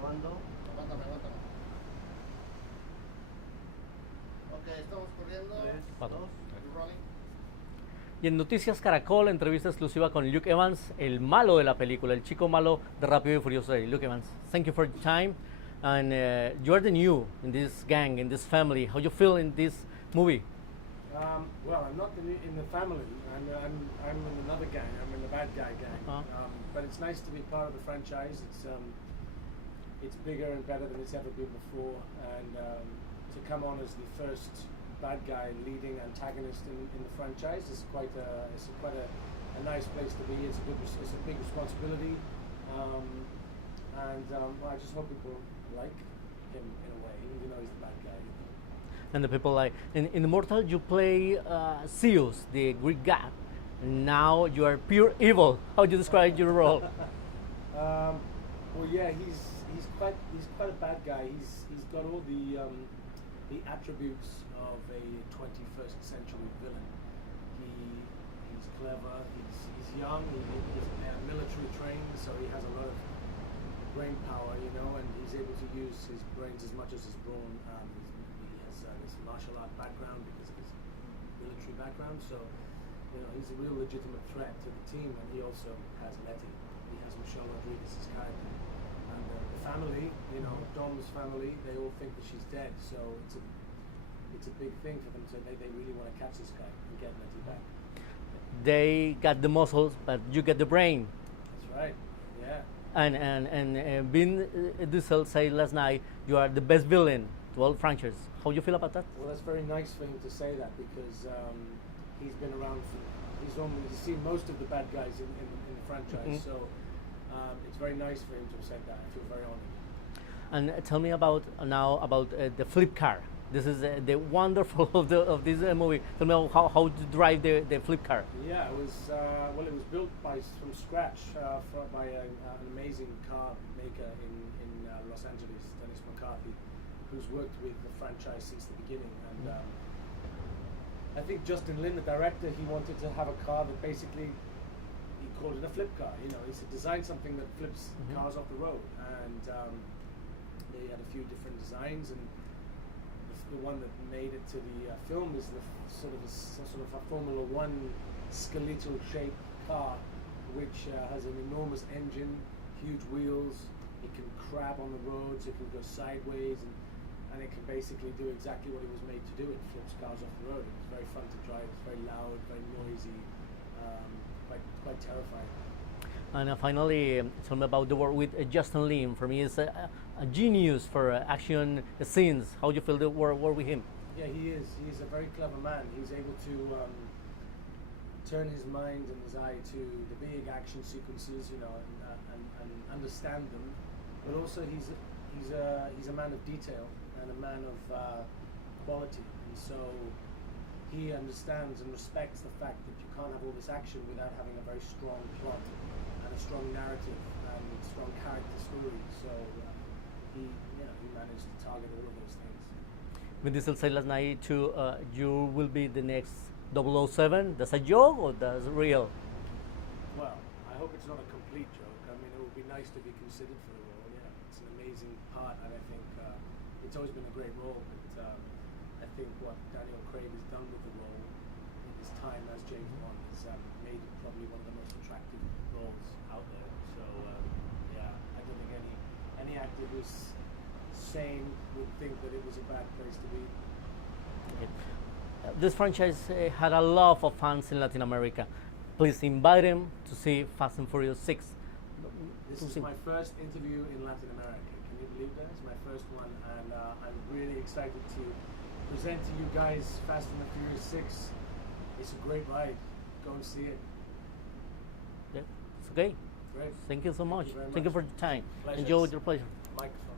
grabando. Aguántame. Ok, estamos corriendo. 3, Cuatro. 2. You're rolling. Y en Noticias Caracol, entrevista exclusiva con Luke Evans, el malo de la película, el chico malo de Rápido y Furioso. Luke Evans, thank you for your time. And you are the new in this gang, in this family. How you feel in this movie? Well, I'm not in the family. I'm in another gang. I'm in the bad guy gang. But it's nice to be part of the franchise. It's bigger and better than it's ever been before. And to come on as the first bad guy leading antagonist in the franchise is quite a nice place to be. It's a big responsibility. I just hope people like him in a way, even though he's the bad guy. And the people like in Immortal you play Zeus, the Greek god. Now you are pure evil. How do you describe your role? Well, yeah, he's quite a bad guy. He's got all the attributes of a 21st century villain. He's clever. He's young. He's military trained, so he has a lot of brain power, you know, and he's able to use his brains as much as his brawn. He has this martial art background because of his military background, so you know he's a real legitimate threat to the team. And he also has Letty. He has Michelle Rodriguez's character, and the family, you know, Dom's family. They all think that she's dead, so it's a big thing for them. So they really want to catch this guy and get Letty back. They got the muscles, but you get the brain. That's right. Yeah. And Vin Diesel said last night you are the best villain to all franchises. How you feel about that? Well, that's very nice for him to say that because he's been around he's seen most of the bad guys in the franchise. So it's very nice for him to have said that. I feel very honored. And tell me about the flip car. This is the wonderful of this movie. Tell me how to drive the flip car. Yeah, it was it was built from scratch by an amazing car maker in Los Angeles, Dennis McCarthy, who's worked with the franchise since the beginning. And I think Justin Lin, the director, he wanted to have a car that basically he called it a flip car. You know, he said design something that flips cars off the road, and they had a few different designs and. The one that made it to the film is the sort of a Formula One skeletal-shaped car, which has an enormous engine, huge wheels. It can crab on the roads. It can go sideways, and it can basically do exactly what it was made to do. It flips cars off the road. It's very fun to drive. It's very loud, very noisy, quite terrifying. And finally, tell me about the work with Justin Lin. For me, it's a genius for action scenes. How do you feel the work with him? Yeah, he is. He's a very clever man. He's able to turn his mind and his eye to the big action sequences, you know, and understand them. But also, he's a man of detail and a man of quality, and so he understands and respects the fact that you can't have all this action without having a very strong plot and a strong narrative and strong character story. So he managed to target all of those things. Vin Diesel said last night too, you will be the next 007. That's a joke or that's real? Well, I hope it's not a complete joke. I mean, it would be nice to be considered for the role. Yeah, it's an amazing part, and I think it's always been a great role. But I think what Daniel Craig has done with the role in his time as James Bond has made it probably one of the most attractive roles out there. So yeah, I don't think any actor who's sane would think that it was a bad place to be. Okay. This franchise had a lot of fans in Latin America. Please invite him to see Fast and Furious 6. This is my first interview in Latin America. Can you believe that? It's my first one, and I'm really excited to present to you guys Fast and the Furious 6. It's a great ride. Go and see it. Yeah, it's okay. Great. Thank you so much. you very Thank you much. for your time. Pleasure. Enjoy your pleasure. Microphone.